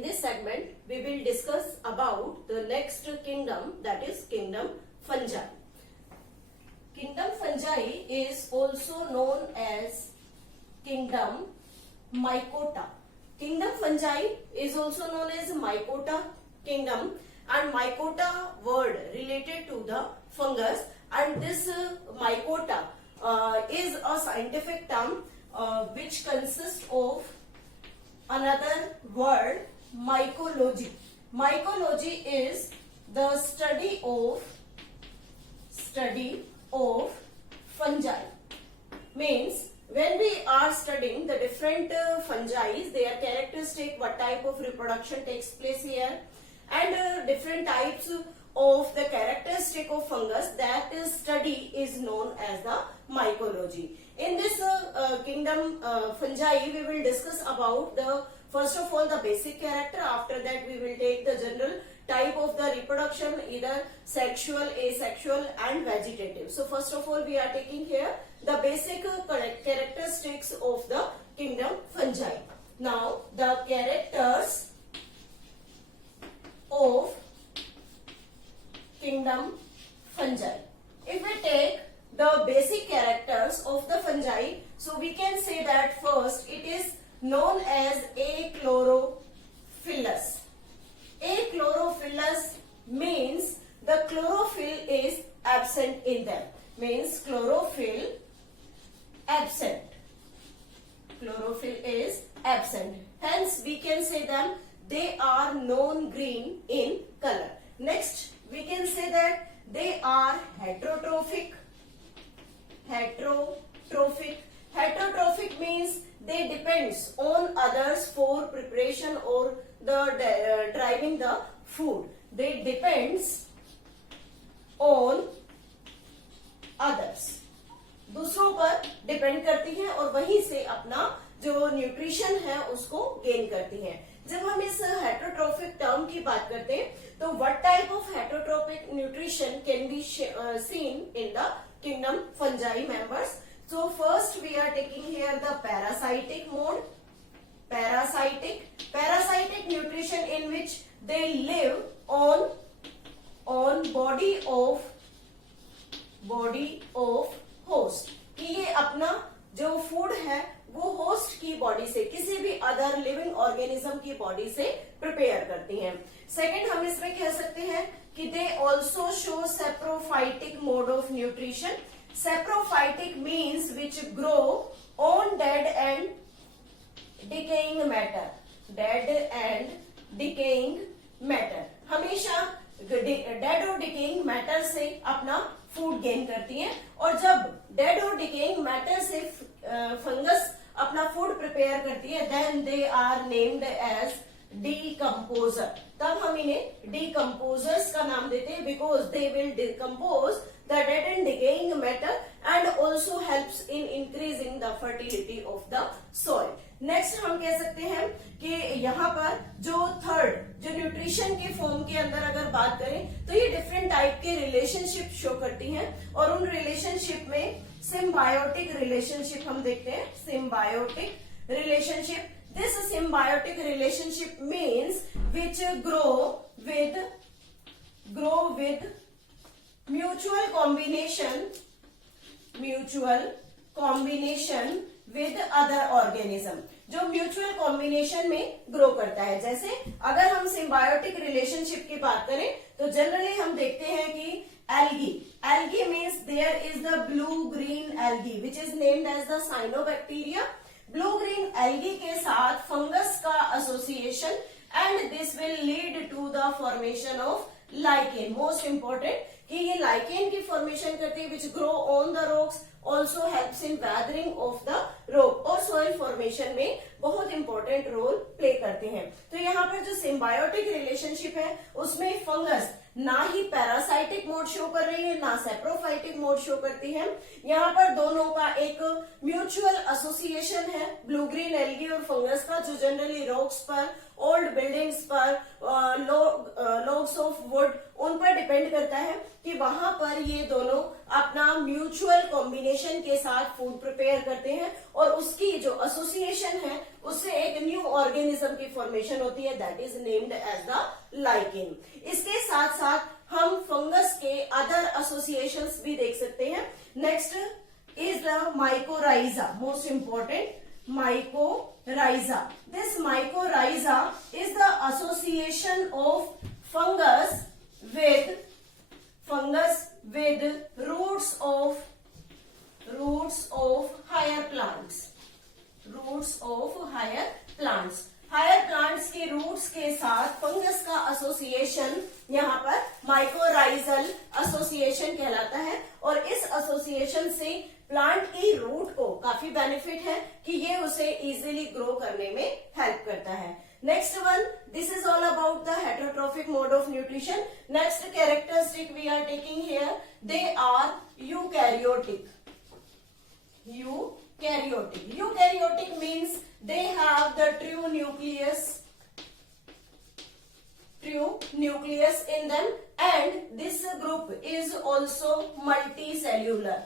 in this segment we will discuss about the next kingdom, that is kingdom fungi. Kingdom fungi is also known as kingdom mycota. Kingdom fungi is also known as mycota kingdom, and mycota word related to the fungus, and this mycota is a scientific term which consists of another word, mycology. Mycology is the study of fungi. Means when we are studying the different fungi, their characteristic, what type of reproduction takes place here, and different types of the characteristic of fungus, that study is known as the mycology. In this kingdom fungi, we will discuss about the first of all the basic character. After that we will take the general type of the reproduction, either sexual, asexual and vegetative. So first of all we are taking here the basic characteristics of the kingdom fungi. Now the characters of kingdom fungi. If we take the basic characters of the fungi, so we can say that first it is known as achlorophyllus. Achlorophyllus means the chlorophyll is absent in them. Means chlorophyll absent. Chlorophyll is absent. Hence we can say them they are non-green in color. Next we can say that they are heterotrophic. Heterotrophic means they depends on others for preparation or the driving the food. They depends on others. दूसरों पर depend करती हैं और वहीं से अपना जो nutrition है उसको गेन करती हैं. जब हम इस हेटरोट्रोफिक टर्म की बात करते हैं तो what type of heterotrophic nutrition can be seen in the kingdom fungi members. So first we are taking here the parasitic mode. Parasitic nutrition in which they live on body of host. कि ये अपना जो food है वो host की body से, किसी भी अदर लिविंग ऑर्गेनिज्म की बॉडी से प्रिपेयर करती हैं. सेकेंड हम इसमें कह सकते हैं कि they also show saprophytic mode of nutrition. Saprophytic means which grow on dead and decaying matter. हमेशा डेड और डिकेइंग मैटर से अपना फूड गेन करती हैं, और जब डेड और डिकेइंग मैटर से फंगस अपना फूड प्रिपेयर करती है then they are named as decomposer. तब हम इन्हें डीकम्पोजर्स का नाम देते हैं because they will decompose the dead and decaying matter and also helps in increasing the fertility of the soil. Next हम कह सकते हैं कि यहाँ पर जो थर्ड जो न्यूट्रिशन के फॉर्म के अंदर अगर बात करें तो ये डिफरेंट टाइप के रिलेशनशिप शो करती हैं, और उन रिलेशनशिप में सिम्बायोटिक रिलेशनशिप हम देखते हैं. Symbiotic relationship. This symbiotic relationship means which grow with mutual combination with other organism. जो म्यूचुअल कॉम्बिनेशन में ग्रो करता है. जैसे अगर हम सिम्बायोटिक रिलेशनशिप की बात करें तो जनरली हम देखते हैं कि algae means there is the blue green algae which is named as the cyanobacteria. Blue green algae के साथ फंगस का association and this will lead to the formation of lichen. Most important कि ये lichen की formation करती है which grow on the rocks, also helps in weathering of the rock और soil formation में बहुत इंपॉर्टेंट रोल प्ले करते हैं. तो यहाँ पर जो सिम्बायोटिक रिलेशनशिप है उसमें फंगस ना ही पैरासाइटिक मोड शो कर रही है ना सेप्रोफाइटिक मोड शो करती है. यहाँ पर दोनों का एक म्यूचुअल एसोसिएशन है ब्लू ग्रीन एल्गी और फंगस का, जो जनरली रॉक्स पर, ओल्ड बिल्डिंग्स पर, लो लोग्स ऑफ वुड, उन पर डिपेंड करता है कि वहां पर ये दोनों अपना म्यूचुअल कॉम्बिनेशन के साथ फूड प्रिपेयर करते हैं और उसकी जो एसोसिएशन है उससे एक न्यू ऑर्गेनिज्म की फॉर्मेशन होती है, that is named as the lichen. इसके साथ साथ हम फंगस के अदर एसोसिएशंस भी देख सकते हैं। Next is the mycorrhiza, most important, mycorrhiza. This mycorrhiza is the association of fungus with roots of higher plants, higher plants के रूट्स के साथ फंगस का एसोसिएशन यहाँ पर माइकोराइजल एसोसिएशन कहलाता है और इस एसोसिएशन से प्लांट की रूट को काफी बेनिफिट है कि ये उसे इजीली ग्रो करने में हेल्प करता है। Next one, this is all about the heterotrophic mode of nutrition. Next characteristic we are taking here, they are eukaryotic. Eukaryotic means they have the true nucleus in them, and this group is also multicellular.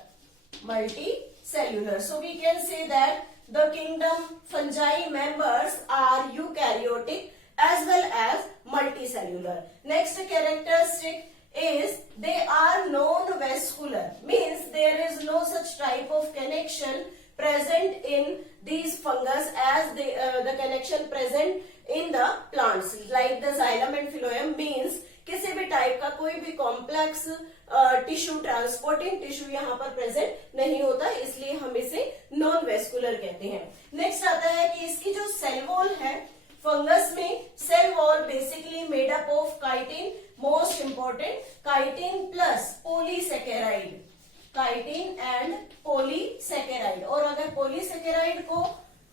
So we can say that the kingdom fungi members are eukaryotic as well as multicellular. Next characteristic is they are non-vascular, means there is no such type of connection present in these fungus as the connection present in the plants, like the xylem and phloem, means किसी भी type का कोई भी complex tissue, transporting tissue यहाँ पर present नहीं होता, इसलिए हम इसे नॉन वेस्कुलर कहते हैं। नेक्स्ट आता है कि इसकी जो सेल वॉल है फंगस में, cell wall basically made up of chitin, most important chitin plus polysaccharide, chitin and polysaccharide. और अगर पॉलीसेकेराइड को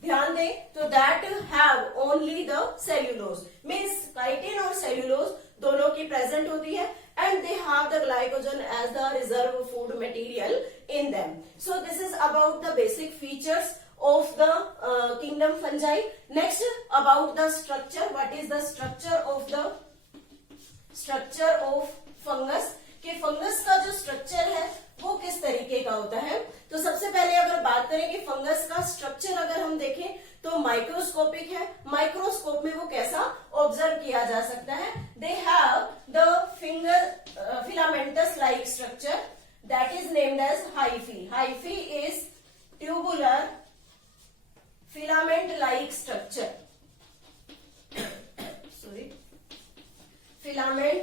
ध्यान दें तो that have only the cellulose, means chitin और सेल्यूलोज दोनों की प्रेजेंट होती है, and they have the glycogen as the reserve food material in them. So this is about the basic features of the kingdom fungi. Next, about the structure. What is the structure of fungus? कि fungus का जो structure है वो किस तरीके का होता है। तो सबसे पहले अगर बात करें कि फंगस का स्ट्रक्चर अगर हम देखें तो माइक्रोस्कोपिक है। माइक्रोस्कोप में वो कैसा ऑब्जर्व किया जा सकता है, they have the filamentous like structure that is named as hyphae. Hyphae is tubular filament like structure, filament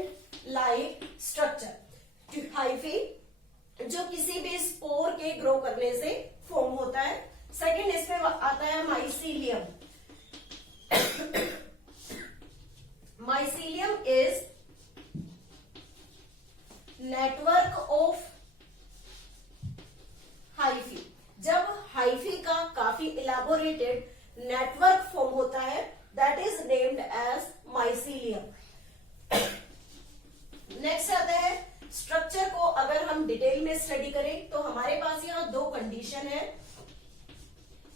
like structure, hyphae जो किसी भी स्पोर के ग्रो करने से फॉर्म होता है। सेकेंड इसमें आता है mycelium. Mycelium is network of hyphae. जब हाइफी का काफी इलाबोरेटेड नेटवर्क फॉर्म होता है that is named as mycelium. Next आता है स्ट्रक्चर को अगर हम डिटेल में स्टडी करें तो हमारे पास यहाँ दो कंडीशन है,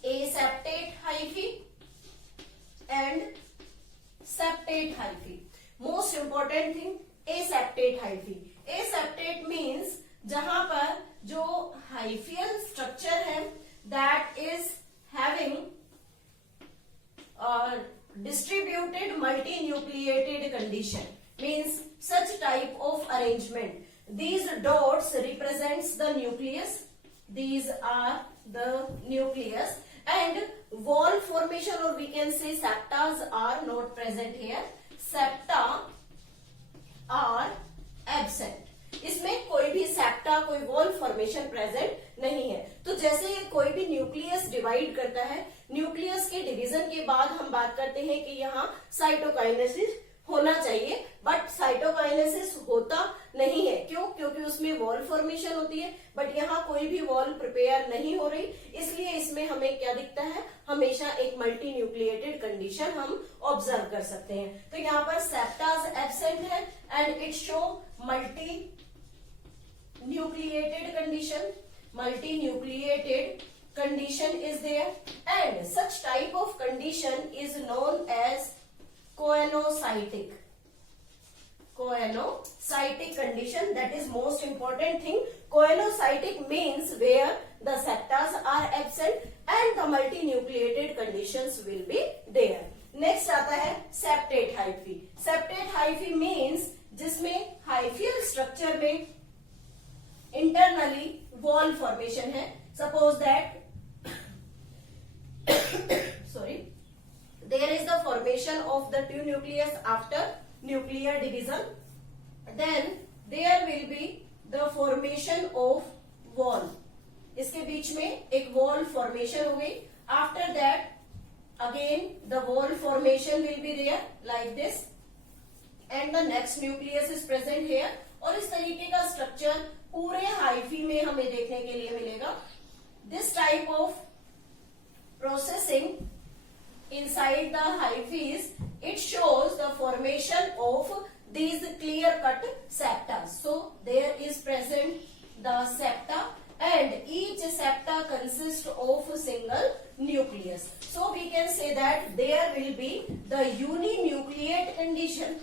aseptate hyphae and septate hyphae. Most important thing, aseptate hyphae. Aseptate means जहां पर जो हाइफियल स्ट्रक्चर है that is having distributed multi nucleated condition, means such type of arrangement. These dots represents the nucleus, these are the nucleus, and wall formation or we can say septas are not present here, septa are absent। इसमें कोई भी septa, कोई wall formation present नहीं है। तो जैसे ये कोई भी न्यूक्लियस डिवाइड करता है, न्यूक्लियस के डिवीजन के बाद हम बात करते हैं कि यहाँ साइटोकाइनेसिस होना चाहिए, बट साइटोकाइनेसिस होता नहीं है। क्यों? क्योंकि उसमें वॉल फॉर्मेशन होती है, बट यहाँ कोई भी वॉल प्रिपेयर नहीं हो रही, इसलिए इसमें हमें क्या दिखता है, हमेशा एक मल्टी न्यूक्लिएटेड कंडीशन हम ऑब्जर्व कर सकते हैं। तो यहाँ पर सेप्टाज एब्सेंट है and it show multi nucleated condition is there, and such type of condition is known as coenocytic condition, that is most important thing. Koenocytic means where the septas are absent and the multinucleated conditions will be there. Next आता है septate hyphae. Septate hyphae means जिसमें hyphal structure में internally wall formation है. Suppose that sorry, there is the formation of the two nucleus after nuclear division, then there will be the formation of wall. इसके बीच में एक wall formation हो गई. After that again the wall formation will be there like this and the next nucleus is present here. और इस तरीके का structure पूरे हाइफी में हमें देखने के लिए मिलेगा. This type of processing inside the hyphae, it shows the formation of these clear cut septa. So there is present the septa and each septa consists of a single nucleus. So we can say that there will be the uninucleate condition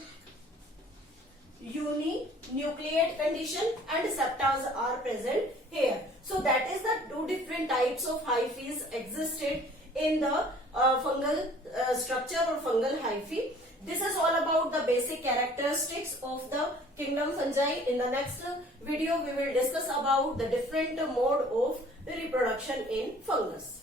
and septas are present here. So that is the two different types of hyphae existed in the fungal structure or fungal hyphae. This is all about the basic characteristics of the kingdom fungi. In the next video we will discuss about the different mode of reproduction in fungus.